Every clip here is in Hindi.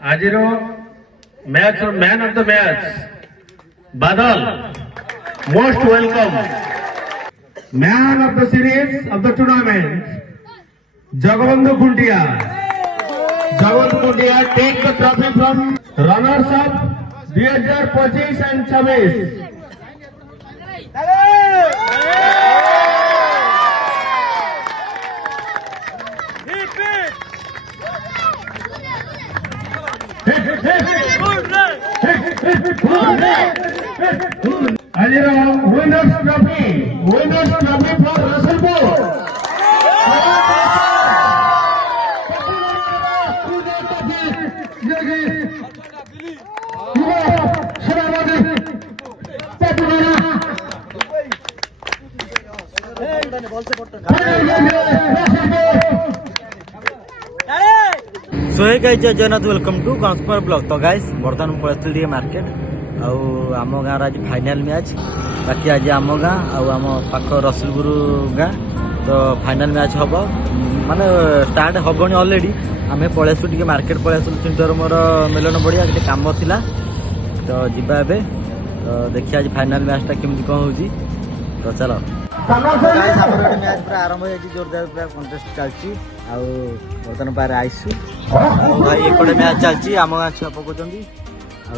आजिरो match man of the match Badal most welcome man of the series of the tournament Jagabandhu Khuntia take the trophy from runners up 2025 and 26 winners trophy for Rasulpur. So hey guys Jai Jagannath welcome to consumer blog. तो गाइस बर्तमान पळेस्थिल मार्केट आम गाँव आज फाइनाल मैच बाकी आज आम गाँव आम पाख रसुलपुर गाँ तो फाइनाल मैच हम माने स्टार्ट हेनी अलरेडी आम पलैसु टे मार्केट पलैसु चिंटर मोर मिलन बढ़िया गोटे कम था तो जीवा ए तो देखिए आज फाइनाल मैचटा केमती कौन हो तो चलो मैच पूरा आरंभ हो जोरदार पूरा कंटेस्ट चलती बर्तमान पारे आईसु भाई एपटे मैच चलती आम गाँ छुआ पकाउं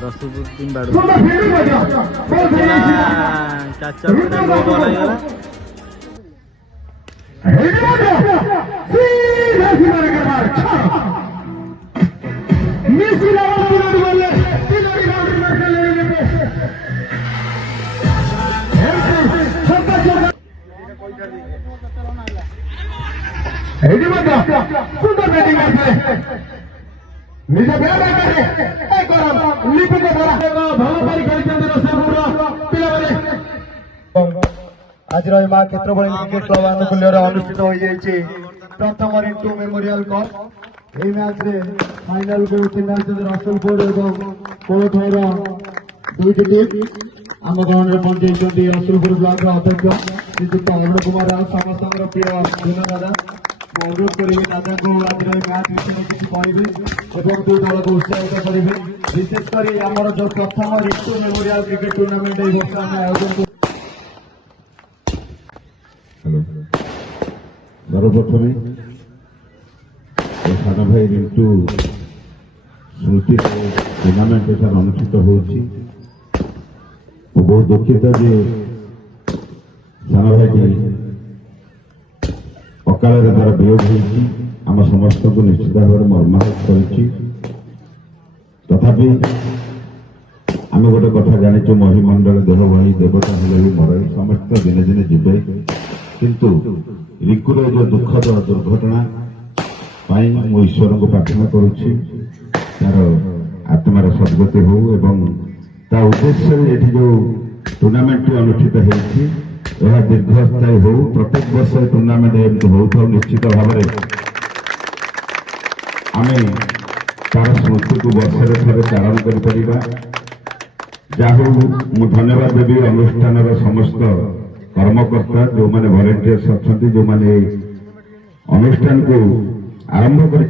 रसुलपुर टीम बाड़ू चाचा बॉल सुंदर बैटिंग करते निज आज माँ क्षेत्रफल क्रिकेट क्लब आनुकूल्य अनुष्ठित हो जाए प्रथम रिंटू मेमोरियल कप यही मैच फाइनाल को चिन्ह रसुलपुर और कोलठर दुईट टीम आम गाँव में पहुंचे रसुलपुर ब्लॉक अध्यक्ष श्रीजुक्त अरुण कुमार राव समस्त प्रिय दिन दादा अनुरोध करेंगे दादा को आज मैच विषय किसी कहे दुई दल को उत्साहित करेंगे विशेषकर आम जो प्रथम ऋतु मेमोरियल क्रिकेट टूर्नामेंट वर्ष आम आयोजन सर्वप्रथमे साना भाई रिंटू स्मृति टूर्नामेंट एठार अनुष्ठित होती बहुत दुखित जे साना भाई अकाल तार वियोग होम समस्त को निश्चित भाव मर्माहत करी आम गोटे कथा जाचु महिमंडल देह भाई देवता हेले भी मर समस्त दिने दिने जीवे किंतु रिंकुर जो दुखद दुर्घटना मु ईश्वर को प्रार्थना करुच्ची तार आत्मार सद्गति हो एवं ता उद्देश्य ये जो टूर्नामेंट अनुष्ठित होती यह दीर्घस्थायी हो प्रत्येक वर्ष टूर्नामेंट एमती हो निश्चित भाव आम तार स्मृति को वर्षे थे चारण कर जहाँ मु धन्यवाद देवी अनुष्ठान समस्त कर्मकर्ता जो मैंने वॉलंटियर्स अच्छा जो मैंने अनुष्ठान को आरंभ कर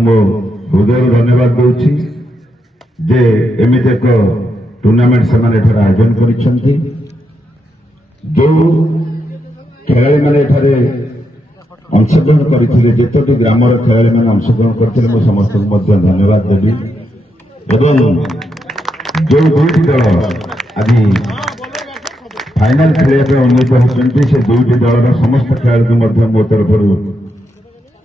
मो हृदय धन्यवाद दूची जे एमती एक टूर्नामेंट से आयोजन कर जो खेलाड़ी मैंने अंशग्रहण करते जितोटी ग्रामर खेलाड़ी मैंने अंशग्रहण करते समस्त को धन्यवाद देवी एवं जो दुईटी दल आज फाइनाल खेलने उन्नीत होती से दुईटी दल समस्त खेलाड़ी मो तरफ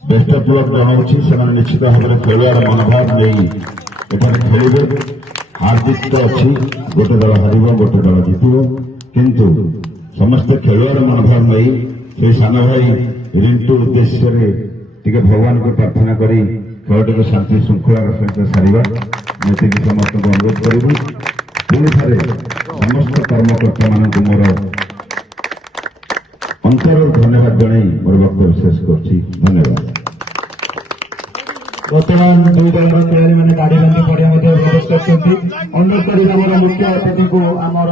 बेस्ट ऑफ लक जनाऊँगी से निश्चित भाव में खेलार मनोभाव नहीं खेलेंगे हार जीत तो अच्छी गोटे दल हार गोटे दल जित किंतु समस्त खेलार मनोभाव नहीं से सान भाई रिंटू उद्देश्य टे भगवान को प्रार्थना करी खेलटी को शांति श्रृंखलार सहित सारिबा मुझे समस्त को अनुरोध करी पुणी थे समस्त कर्मकर्ता मान मोर अंतर धन्यवाद जन मोर वक्तव्य शेष कर धन्यवाद। बर्तमान दुई दल खेलाड़ी मैंने गाड़ी बांधी पड़िया प्रवेश कर मुख्य अतिथि को आमर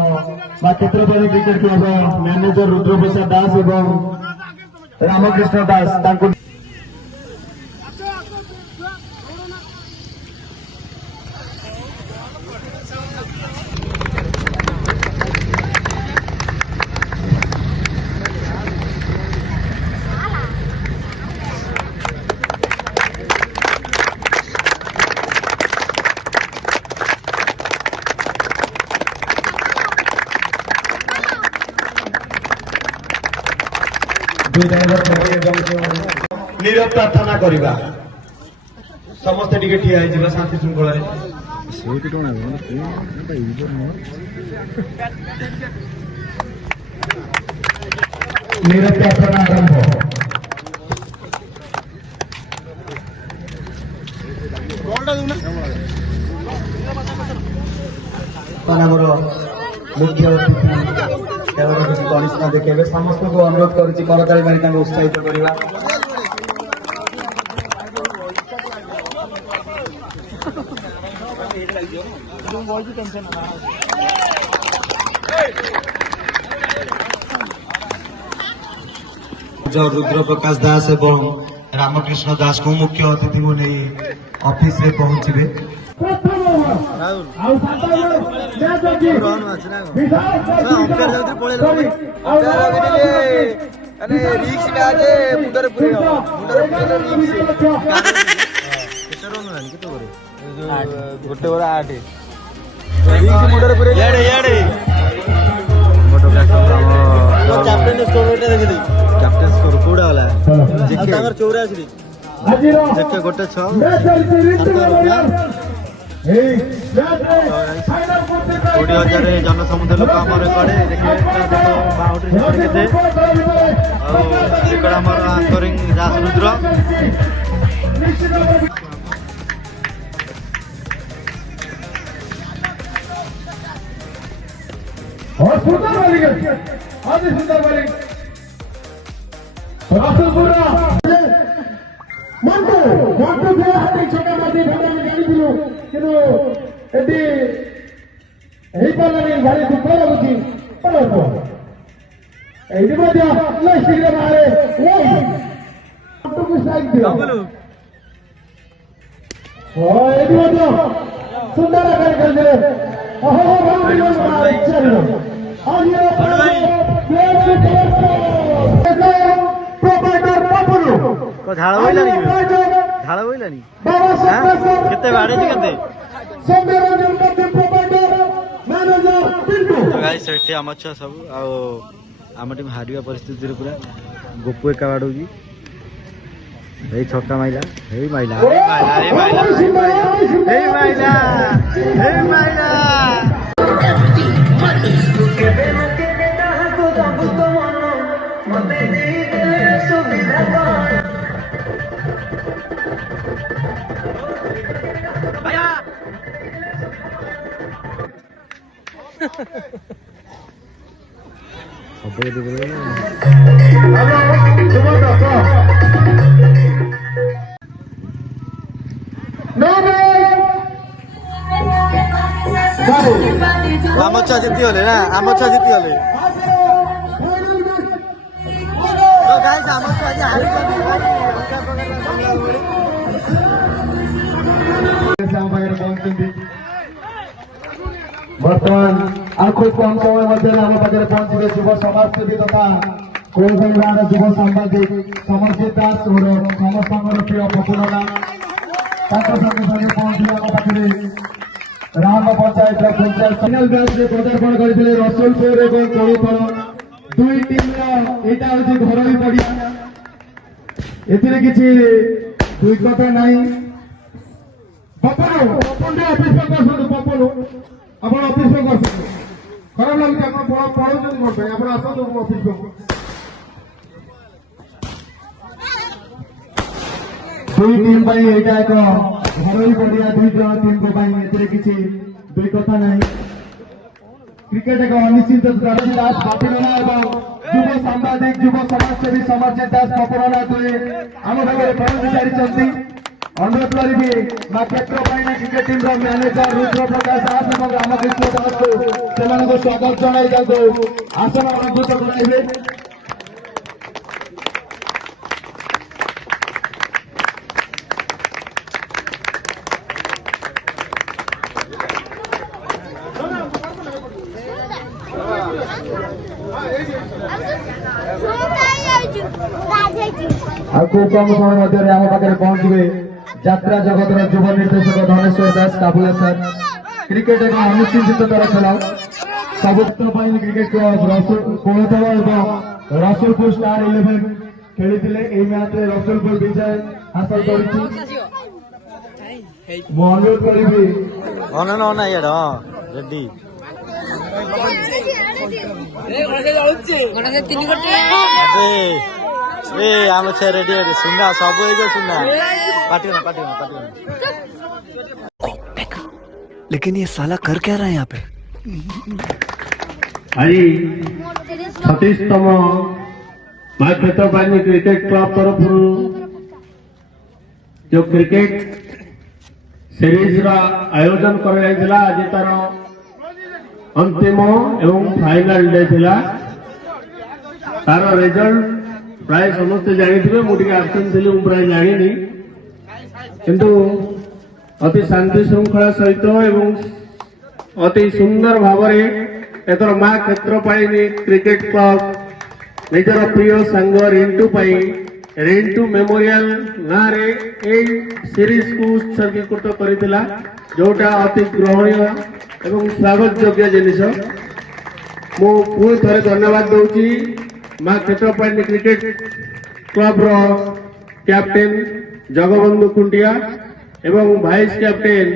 क्षेत्रफल क्रिकेट क्लब मैनेजर रुद्रप्रसाद दास एवं रामकृष्ण दास ଦୁଇ ଜଣଙ୍କ ଖେଳାଳି ଏବଂ ନିରବ ପ୍ରାର୍ଥନା କରିବା। ସମସ୍ତେ ଟିକେ ଠିଆ ହେଇଯିବା ଶାନ୍ତି ଶୃଙ୍ଖଳାରେ। ନିରବ ପ୍ରାର୍ଥନା ଆରମ୍ଭ। ଆମର ମୁଖ୍ୟ ଅତିଥି ଖେଳର କିଛି କନିଷ୍ଠ ଦେଖେଇବେ। ସମସ୍ତଙ୍କୁ ଅନୁରୋଧ କରୁଛି କରତାଳି ମାରି ତାଙ୍କୁ ଉତ୍ସାହିତ କରିବା। रुद्र प्रकाश दास एवं रामकृष्ण दास को मुख्य अतिथि को नहीं ऑफिस रे पहुंचबे। ଗୋଟେ ବଡ ଆଠେ କ୍ୟାପ୍ଟେନ ସ୍କୋର ଦେଖିଲି କ୍ୟାପ୍ଟେନ ସ୍କୋର କୋଉଟା ହେଲା ତାଙ୍କର 84 ଦେଖେ ଗୋଟେ 6 20,000 ଜନସମୁଦ୍ର ଲୋକ ଆମର ଏକଡେ ଦେଖେ ବାଉଣ୍ଡ୍ରି କେତେ ଆଉ ଏକଡେ ଆମର ଆଙ୍କରିଂ ଦାସ ରୁଦ୍ର और सुंदर बॉलिंग आदि सुंदर बॉलिंग रासुलपुरा मंटू मंटू से हाथी छक्का मारती भागा में गाड़ी दिलो किनो एटी एही पालानी भारी दुख लाଗୁଛି ପଳो एही मध्य ले शीघ्र मारे मंटू को स्ट्राइक दियो ओ एही मध्य सुंदर आकार करले ओहो मारे चलो ଝାଳ ବୋଇଲାନି ଝାଳ ବୋଇଲାନି କେତେ ବାଡେଇଛି କେତେ ସେଠି ଆମ ଛୁଆ ସବୁ ଆଉ ଆମ ଟିମ୍ ହାରିବା ପରିସ୍ଥିତିରେ ପୁରା ଗୋପୁ ଏକା ବାଡଉଛି ଏଇ ଛକା ମାଇଲା ହେଇ ମାଇଲା ଆମ ଛୁଆ ଜିତିଗଲେ ନା ଆମ ଛୁଆ ଜିତିଗଲେ ଆମ ଛୁଆ ବର୍ତ୍ତମାନ ଆଉ ଖୁବ୍ କମ୍ ସମୟ ମଧ୍ୟରେ ଆମ ପାଖରେ ପହଞ୍ଚିବେ ଯୁବ ସମାଜସେବୀ ତଥା କୋଳସାଇବାର ଯୁବ ସାମ୍ବାଦିକ ସମରଜିତ ଦାସ ସମସ୍ତଙ୍କର ପ୍ରିୟ ପପୁନନା ତାଙ୍କ ସଙ୍ଗେ ସଙ୍ଗେ ପହଞ୍ଚିବେ ଆମ ପାଖରେ ରାମ ପଞ୍ଚାୟତର ପଞ୍ଚାୟତ ଫାଇନାଲ ମ୍ୟାଚରେ ପଦାର୍ପଣ କରିଥିଲେ ରସୁଲପୁର ଏବଂ କୋଳୁଥଳ ଦୁଇ ଟିମ୍ର ଏଇଟା ହେଉଛି ଘରୋଇ ପଡ଼ିଆ ଏଥିରେ କିଛି ଦୁଇ କଥା ନାହିଁ। ପପନ ଅଫିସ ଆସନ୍ତୁ ପପନ ଆପଣ ଅଫିସ ଆସନ୍ତୁ ଖରାପ ଲାଗୁଛି ଆପଣ ପଳଉଛନ୍ତି ମୋ ପାଇଁ ଆପଣ ଆସନ୍ତୁ ଅଫିସ ଦୁଇ ଟିମ୍ ପାଇଁ ଏଇଟା ଏକ ଘରୋଇ ପଡ଼ିଆ ଦୁଇ ଜଣ ଟିମ୍ଙ୍କ ପାଇଁ ଏଥିରେ କିଛି ଦୁଇ କଥା ନାହିଁ। କ୍ରିକେଟ ଏକ ଅନିଶ୍ଚିତ ଦାସ ପପୁନନା ଏବଂ ଯୁବ ସାମ୍ବାଦିକ ଯୁବ ସମାଜସେବୀ ସମରଜିତ ଦାସ ପପୁନନା ଦୁହେଁ ଆମ ଭାବରେ ପହଞ୍ଚି ସାରିଛନ୍ତି। अनुरोध करी माँ क्षेत्रपाणी क्रिकेट टीम मैनेजर रुद्र प्रकाश दास और रामकृष्ण दास को स्वागत जन आसन अलंकृत कराइबे। खूब कम समय मध्य आम पाखे पहुंचे यात्रा जगतर युव निर्देशक धनेश्वर दास काबुला सर। क्रिकेट एक अनिश्चिततार खेल सब क्रिकेट क्लब कोलथल और रसुलपुर स्टार 11 ଖେଳିଥିଲେ। ଏହି ମ୍ୟାଚରେ ରସୁଲପୁର ବିଜୟ ହାସଲ କରିଛି। ମୁଁ ଅନୁରୋଧ କରିବି ଅନା ଅନା ଇଆଡେ ହଁ ରେଡି ଏ ଆମ ଛେ ରେଡି ରେଡି ସୁନା ସବୁ ହେଇଯିବ ସୁନା ପାଟିଗଲା ପାଟିଗଲା ପାଟିଗଲା लेकिन ये साला कर क्या रहा है यहाँ पे? ଆଜି 36ତମ ମା କ୍ଷେତ୍ରପାଳିନୀ କ୍ରିକେଟ କ୍ଲବ ତରଫରୁ जो क्रिकेट सीरीज रा आयोजन कराଯାଇଥିଲା ଆଜି ତାର अंतिम एवं फाइनल डे थिला। तार रिजल्ट प्राय समस्ते जानिथिबे, मु टिके आब्सेंट थिली, मु प्राय जानिनी, किंतु अति शांति श्रृंखला सहित एवं अति सुंदर भावरे एथर मां क्षेत्रपालिनी क्रिकेट क्लब निजर प्रिय सांग रिंटू पाई रिंटू मेमोरियल गाँव सीरीज को उत्सर्गीकृत करितिला, जोटा अति ग्रहणीय एवं स्वागत योग्य जिनिस। मु पुणी थरे धन्यवाद दउची मां क्षेत्रपालिनी क्रिकेट क्लब रो कैप्टेन जगबंधु कुंडिया एवं वाइस कैप्टेन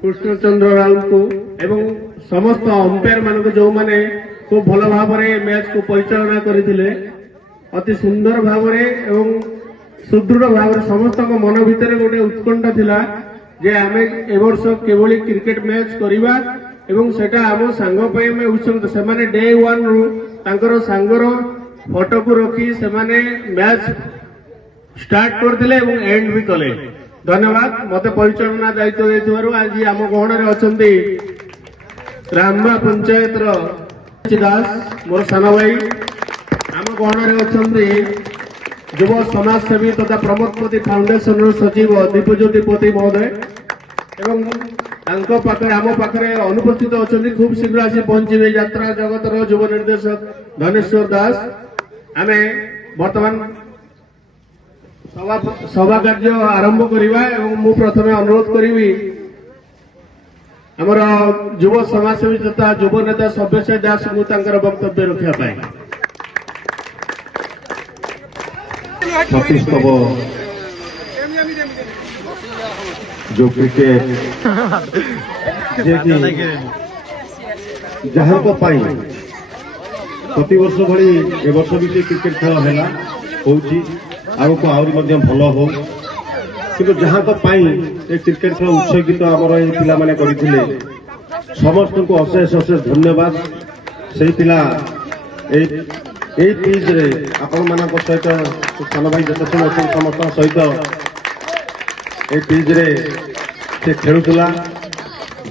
कृष्णचंद्र राउत को एवं समस्त अंपायर मान जो माने खूब भल भाव मैच को परिचालना करथिले, अति सुंदर भाव एवं सुदृढ़ भाव समस्त मन भितर गोटे उत्कंठा थिला जे आमे ए वर्ष केवल क्रिकेट मैच करिबा एवं सेटा आम सांग पई में उत्सुक से माने डे 1 रु तांकर सांगर फोटो को रखी से माने मैच स्टार्ट करथिले एवं एंड भी कले। धन्यवाद मते परिचालना दायित्व देथिबारु। आज आम गहण रे अछंती रामबा पंचायत रो दास मोर साना भाई, आम गहण रे अछंती युव समाजसेवी तथा प्रमोदपति फाउंडेशन सचिव दीपज्योति पति महोदय एवं आम पाखे अनुपस्थित अच्छा खूब शीघ्र आसी पहुंचे यात्रा जगतर युव निर्देशक धनेश्वर दास। आम बर्तमान सभा कार्य आरंभ करवा एवं मु प्रथम अनुरोध करी आमर युव समाजसेवी तथा युव नेता सव्यसाची दास को वक्तव्य रखा पाए। 36तम जो क्रिकेट जहाँ प्रति वर्ष भली ए वर्ष भी क्रिकेट खेल है आगक आहरी भल हो कि जहाँ क्रिकेट खेल उत्सर्गित आमर ये पिला माने करथिले समस्त को अशेष अशेष धन्यवाद। से पिला पिच रे आपण मानक सहित सान भाई जत समस्त सहित ए पिच रे से खेलुला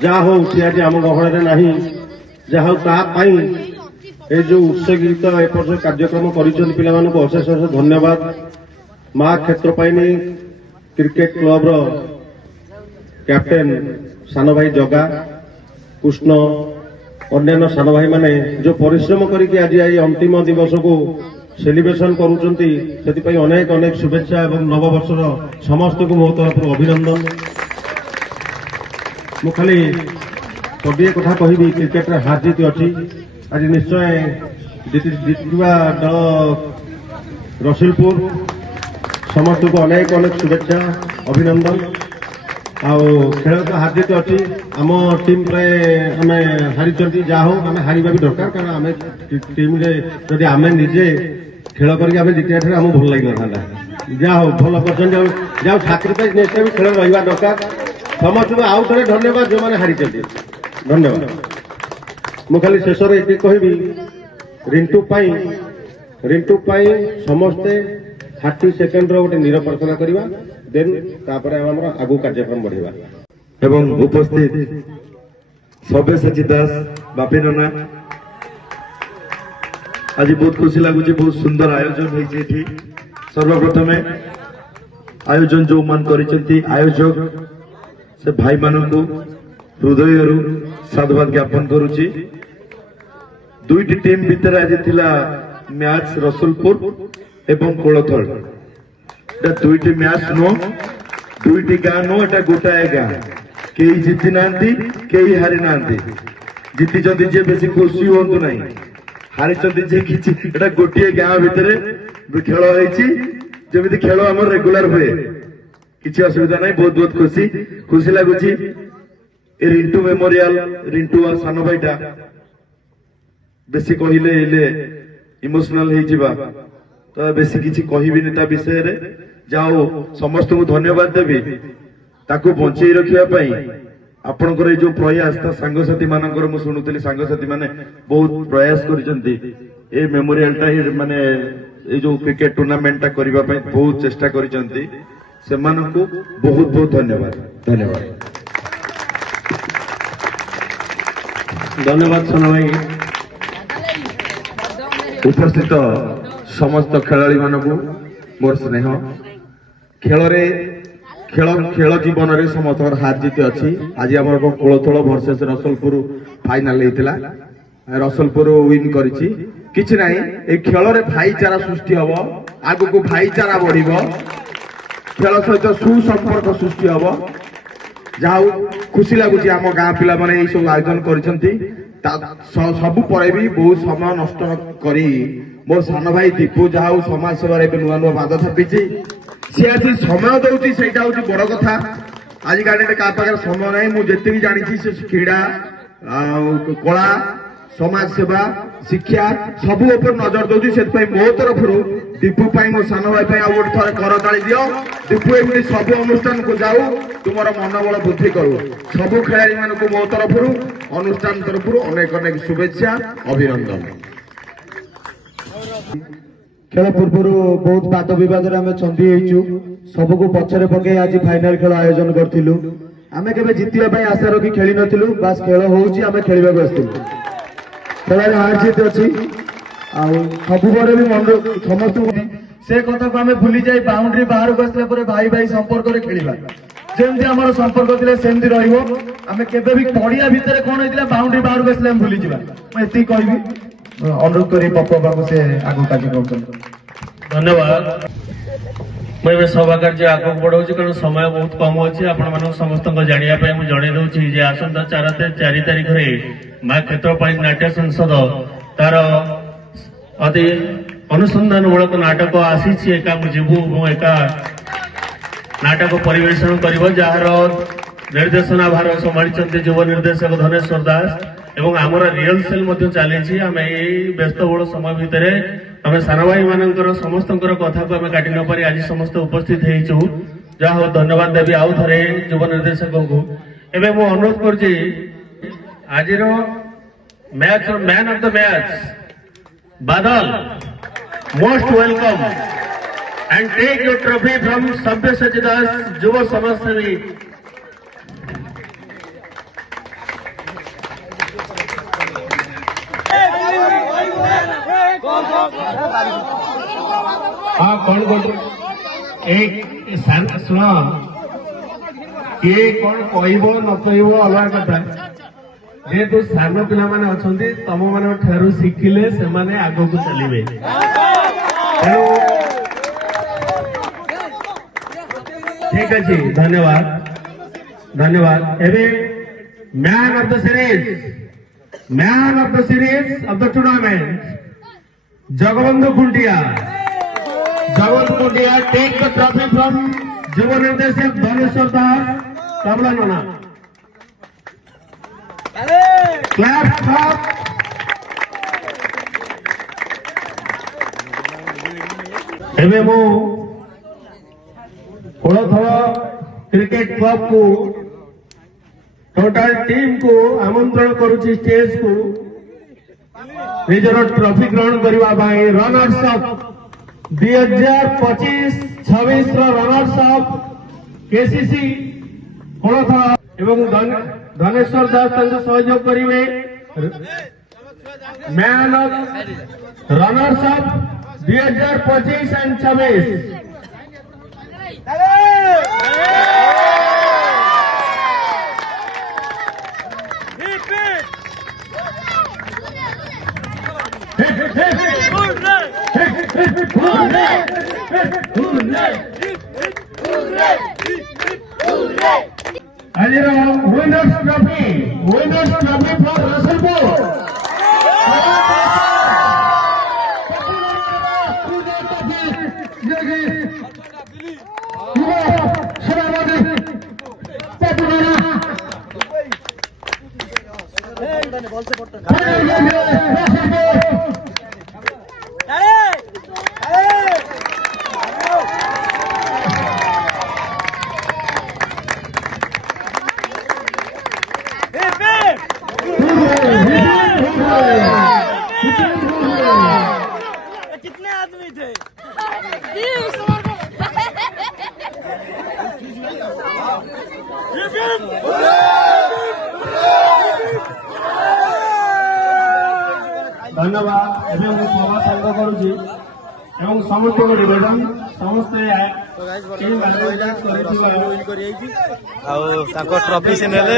जहा हो सी आज आम गहण में नहीं जहा ए जो उत्सर्गित एपर्ष कार्यक्रम कर अशेष अशेष धन्यवाद। मां क्षेत्रपालिनी क्रिकेट क्लब रो कैप्टेन सान भाई जगा कृष्ण अन्य सान भाई माने जो परिश्रम करके आज ये अंतिम दिवस को सेलिब्रेशन करुचंती से अनेक अनेक शुभेच्छा एवं नववर्षर समस्त को मो तरफ अभिनंदन। मु खाली गोटे कथा कहबी क्रिकेट हार जीत अच्छी आज निश्चय जीतवा दल रसुलपुर समस्त को अनेक अनेक शुभेच्छा अभिनंदन। आउ खेल तो हार जीत अच्छी आम टीम प्राय आम हारी जहा हो आम हारिबा भी दरकार कारण आम टीम जदि आम निजे खेल करके आम जितिया आम भल लगे था जहा हो भल कर जहाँ साक्रिफाइस निश्चय भी खेल रहा दरकार। समस्त को आउ थे धन्यवाद जो मैंने हारी धन्यवाद। मु खाली शेष ये कहबी रिंटू पाई समस्ते 30 सेकेंड गोटे नीर प्रार्थना करवा देन आगु कार्यक्रम बढ़ा एवं उपस्थित सव्यसाची दास बापी नना आज बहुत खुशी लगुच बहुत सुंदर आयोजन होती। सर्वप्रथमे आयोजन जो मान करिसेंती आयोजक से भाई मानू हृदय साधुवाद ज्ञापन करुची। दुईटी टीम भितर आज थिला मैच रसुलपुर एवं कोलथल दुईटी मैच नो दुईटी गाँ नो एटा गोटाए गाँ कई जीति ना कई हारी ना जीति जे बेसी खुशी हूँ ना हारी जे गोटे गाँ भितर ଖେଳ ହେଇଛି ଯେମିତି ଖେଳ ଆମର ରେଗୁଲାର ହୁଏ, କିଛି ଅସୁବିଧା ନାହିଁ। ବହୁତ ବହୁତ ଖୁସି ଲାଗୁଛି। ଏ ରିଣ୍ଟୁ ମେମୋରିଆଲ, ରିଣ୍ଟୁ ସାନ ଭାଇଟା ବେଶୀ କହିଲେ ହେଲେ ଇମୋସନାଲ ହେଇଯିବା, ତ ବେଶୀ କିଛି କହିବିନି ତା ବିଷୟରେ। ଯାହା ହଉ ସମସ୍ତଙ୍କୁ ଧନ୍ୟବାଦ ଦେବି ତାକୁ ବଞ୍ଚେଇ ରଖିବା ପାଇଁ। ଆପଣଙ୍କର ଏଇ ଯୋଉ ପ୍ରୟାସ, ତା ସାଙ୍ଗସାଥି ମାନଙ୍କର ମୁଁ ଶୁଣୁଥିଲି ସାଙ୍ଗସାଥି ମାନେ ବହୁତ ପ୍ରୟାସ କରିଛନ୍ତି ଏ ମେମୋରିଆଲଟା ମାନେ ଏଇ ଯୋଉ କ୍ରିକେଟ ଟୁର୍ଣ୍ଣାମେଣ୍ଟଟା କରିବା ପାଇଁ ବହୁତ ଚେଷ୍ଟା କରିଛନ୍ତି। ସେମାନଙ୍କୁ ବହୁତ ବହୁତ ଧନ୍ୟବାଦ। ଧନ୍ୟବାଦ ସାନ ଭାଇ। ଉପସ୍ଥିତ ସମସ୍ତ ଖେଳାଳି ମାନଙ୍କୁ ମୋର ସ୍ନେହ। ଖେଳ ଜୀବନରେ ସମସ୍ତଙ୍କର ହାର ଜିତି ଅଛି। ଆଜି ଆମର କୁଳତୋଳ ଭର୍ସେସ ରସଲପୁର ଫାଇନାଲ ହେଇଥିଲା, ରସଲପୁର ୱିନ୍ କରିଛି। କିଛି ନାହିଁ, ଏଇ ଖେଳରେ ଭାଇଚାରା ସୃଷ୍ଟି ହବ, ଆଗକୁ ଭାଇଚାରା ବଢିବ, ଖେଳ ସହିତ ସୁସମ୍ପର୍କ ସୃଷ୍ଟି ହବ। ଯାହା ହଉ ଖୁସି ଲାଗୁଛି ଆମ ଗାଁ ପିଲାମାନେ ଏଇ ସବୁ ଆୟୋଜନ କରିଛନ୍ତି। ସବୁ ପରେ ବି ବହୁତ ସମୟ ନଷ୍ଟ କରି ମୋ ସାନ ଭାଇ ଦୀପୁ ଯାହା ହଉ ସମାଜ ସେବାରେ ଏବେ ନୂଆ ନୂଆ ପାଦ ଥାପିଛି। ସିଏ ଆଜି ସମୟ ଦଉଛି, ସେଇଟା ହଉଛି ବଡ କଥା। ଆଜିକା ଡେଟ୍ରେ କାହା ପାଖରେ ସମୟ ନାହିଁ। ମୁଁ ଯେତିକି ଜାଣିଛି ସେ କ୍ରୀଡ଼ା, କଳା, ସମାଜ ସେବା, ଶିକ୍ଷା ସବୁ ଉପରେ ନଜର ଦଉଛି। ସେଥିପାଇଁ ମୋ ତରଫରୁ ଦୀପୁ ପାଇଁ, ମୋ ସାନ ଭାଇ ପାଇଁ ଆଉ ଗୋଟେ ଥରେ କରତାଳି ଦିଅ। ଦୀପୁ ଏମିତି ସବୁ ଅନୁଷ୍ଠାନକୁ ଯାଉ, ତୁମର ମନୋବଳ ବୃଦ୍ଧି କରୁ। ସବୁ ଖେଳାଳି ମାନଙ୍କୁ ମୋ ତରଫରୁ, ଅନୁଷ୍ଠାନ ତରଫରୁ ଅନେକ ଅନେକ ଶୁଭେଚ୍ଛା, ଅଭିନନ୍ଦନ। ଖେଳ ପୂର୍ବରୁ ବହୁତ ବାଦ ବିବାଦରେ ଆମେ ଛନ୍ଦି ହେଇଛୁ। ସବୁକୁ ପଛରେ ପକେଇ ଆଜି ଫାଇନାଲ ଖେଳ ଆୟୋଜନ କରିଥିଲୁ। ଆମେ କେବେ ଜିତିବା ପାଇଁ ଆଶା ରଖି ଖେଳି ନଥିଲୁ, ବାସ୍ ଖେଳ ହଉଛି, ଆମେ ଖେଳିବାକୁ ଆସିଥିଲୁ। ଖେଳରେ ହାର ଜିତ ଅଛି, ଆଉ ସବୁ ପରେ ବି ସମସ୍ତଙ୍କୁ ସେ କଥାକୁ ଆମେ ଭୁଲି ଯାଇ ବାଉଣ୍ଡ୍ରି ବାହାରକୁ ଆସିଲା ପରେ ଭାଇ ଭାଇ ସମ୍ପର୍କରେ ଖେଳିବା। ଯେମିତି ଆମର ସମ୍ପର୍କ ଥିଲା ସେମିତି ରହିବ। ଆମେ କେବେ ବି ପଡିଆ ଭିତରେ କଣ ହେଇଥିଲା, ବାଉଣ୍ଡ୍ରି ବାହାରକୁ ଆସିଲେ ଆମେ ଭୁଲିଯିବା। ମୁଁ ଏତିକି କହିବି, ଅନୁରୋଧ କରି ପପ ବାବୁ ସେ ଆଗକୁ କାର୍ଯ୍ୟ କରୁଛନ୍ତି। ଧନ୍ୟବାଦ। ମୁଁ ଏବେ ସଭା କାର୍ଯ୍ୟ ଆଗକୁ ବଢାଉଛି, କାରଣ ସମୟ ବହୁତ କମ ଅଛି। ଆପଣମାନଙ୍କୁ ସମସ୍ତଙ୍କୁ ଜାଣିବା ପାଇଁ ମୁଁ ଜଣେଇ ଦଉଛି ଯେ ଆସନ୍ତା 4 ତାରିଖରେ ମା କ୍ଷେତ୍ରପାଳି ନାଟ୍ୟ ସଂସଦ ତାର ଅତି ଅନୁସନ୍ଧାନମୂଳକ ନାଟକ ଆସିଛି। ଏକା ମୁଁ ଯିବୁ, ମୁଁ ଏକା ନାଟକ ପରିବେଷଣ କରିବ, ଯାହାର ନିର୍ଦ୍ଦେଶନା ଭାର ସମ୍ଭାଳିଛନ୍ତି ଯୁବ ନିର୍ଦ୍ଦେଶକ ଧନେଶ୍ୱର ଦାସ। ଏବଂ ଆମର ରିହର୍ସାଲ ମଧ୍ୟ ଚାଲିଛି। ଆମେ ଏଇ ବ୍ୟସ୍ତବହୁଳ ସମୟ ଭିତରେ ଆମେ ସାନ ଭାଇ ମାନଙ୍କର ସମସ୍ତଙ୍କର କଥାକୁ ଆମେ କାଟି ନ ପାରି ଆଜି ସମସ୍ତେ ଉପସ୍ଥିତ ହେଇଛୁ। ଯାହା ହଉ ଧନ୍ୟବାଦ ଦେବି ଆଉ ଥରେ ଯୁବ ନିର୍ଦ୍ଦେଶକଙ୍କୁ। ଏବେ ମୁଁ ଅନୁରୋଧ କରୁଛି ଆଜିର ମ୍ୟାଚର man of the match Badal, most welcome and take your trophy from Sabyasachi Das, ଯୁବ ସମାଜସେବୀ। ହଁ କଣ କହୁଛୁ ଶୁଣ, କିଏ କଣ କହିବ ନ କହିବ ଅଲଗା କଥା। ଯେହେତୁ ସାନ ପିଲାମାନେ ଅଛନ୍ତି, ତମ ମାନଙ୍କ ଠାରୁ ଶିଖିଲେ ସେମାନେ ଆଗକୁ ଚାଲିବେ। ତେଣୁ ଠିକ ଅଛି, ଧନ୍ୟବାଦ। ଏବେ man of the series of the tournament Jagabandhu Khuntia. Take the trophy from युव निर्देशक धनेश्वर दास, तबला नोना। Clap clap. एवं मु कोलथल क्रिकेट क्लब को टोटल टीम को आमंत्रण करुछि स्टेज को निजर ट्रॉफी ग्रहण करने runners up 2025-26 runners up KCC Kolthal एवं धनेश्वर दास सहयोग करेंगे। Man of runners up 2025 and 26 आज विनर्स ट्रॉफी फॉर रसलपुर। कितने आदमी थे? ଧନ୍ୟବାଦ। ଏବେ ମୁଁ ସଭା ସାଙ୍ଗ କରୁଛି ଏବଂ ସମସ୍ତଙ୍କୁ ନିବେଦନ ସମସ୍ତେ ଆଉ ତାଙ୍କ ଟ୍ରଫି ସେ ନେଲେ।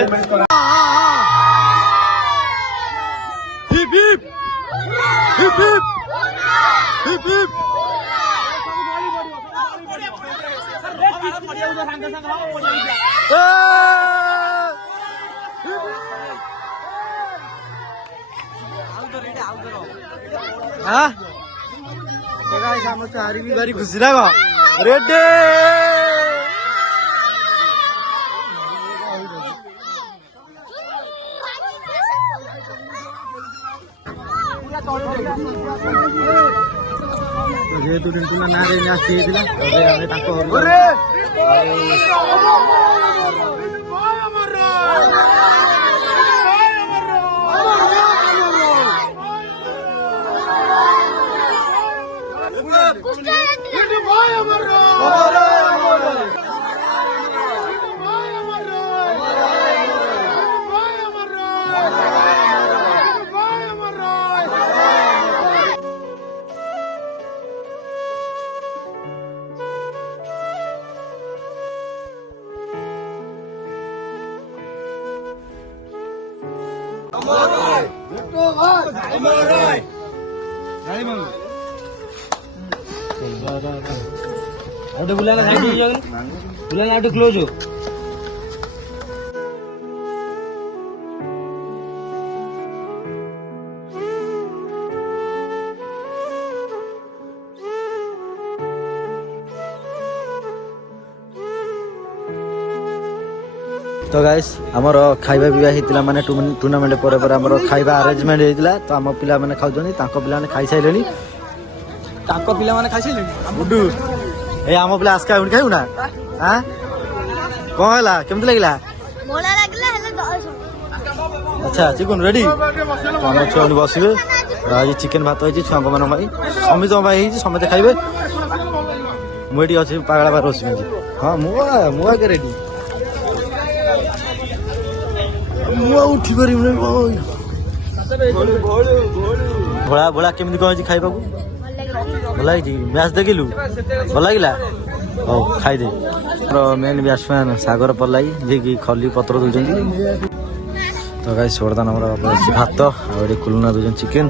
ହାରିବି ଭାରି ଖୁସି ନା କଣ? ରେଡି ଯେହେତୁ ଟିଣ୍ଟୁନା ନାଁରେ ମ୍ୟାଚ୍ ହେଇଥିଲା ଏବେ ଆମେ ତାଙ୍କ बुलाना बुलाना क्लोज हो। तो गाइस आमर खाइबा पिबा होता माने टूर्नामेंट पर आमर खाइबा अरेंजमेंट होता तो आम पिला माने खाउछनी तांको पिला माने खाई साइलेनी तांको पिला माने खाई साइलेनी गुड्डू ए आम पिला आस्का उठ खाइउ ना हां कोन हला केमति लागिला मोला लागला हला अच्छा चिकन रेडी हम छोन बसिबे आज चिकन भात होई छुआ मन भाई समित भाई होई समित खाइबे मुडी अछि पागला बार रोसि हां मुआ के रेडी मुआ उठी परिम नै भोला भोला केमति कहै खाइबा को भल लगी मैच देखिलु भल लगिला हो खाई दे मेन बैट्समैन सागर पल्लाई जे कि खली पत्र दौरान तो गाइस बर्तमान भात आ कुलना दौरान चिकेन